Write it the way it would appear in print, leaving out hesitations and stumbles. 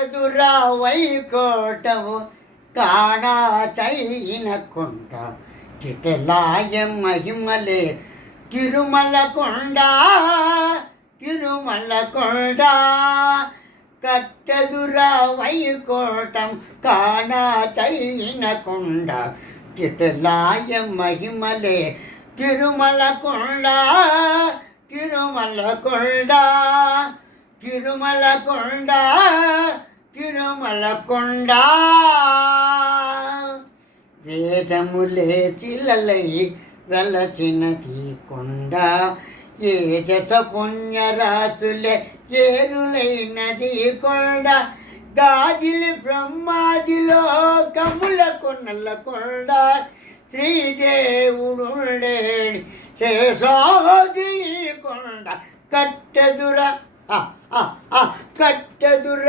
కట్టెదురా వైకోటము కాణా చైన కొండ చిటలాయ మహిమలే తిరుమల కొండ తిరుమల కొండ కట్టెదురా వైకోటం కాణా చైన కొండ చిటలాయ మహిమలే తిరుమల కొండ తిరుమల కొండ తిరుమల కొండ తిరుమల కొండ వేదములే శిలలై వెలసినది కొండ ఏ దశ పుణ్యరాశులే ఏరులైనది కొండ గాజిలి బ్రహ్మాదిలో కముల కొన్నల కొండ శ్రీదేవుడు శేషాది కొండ కట్టెదుర కట్టెదుర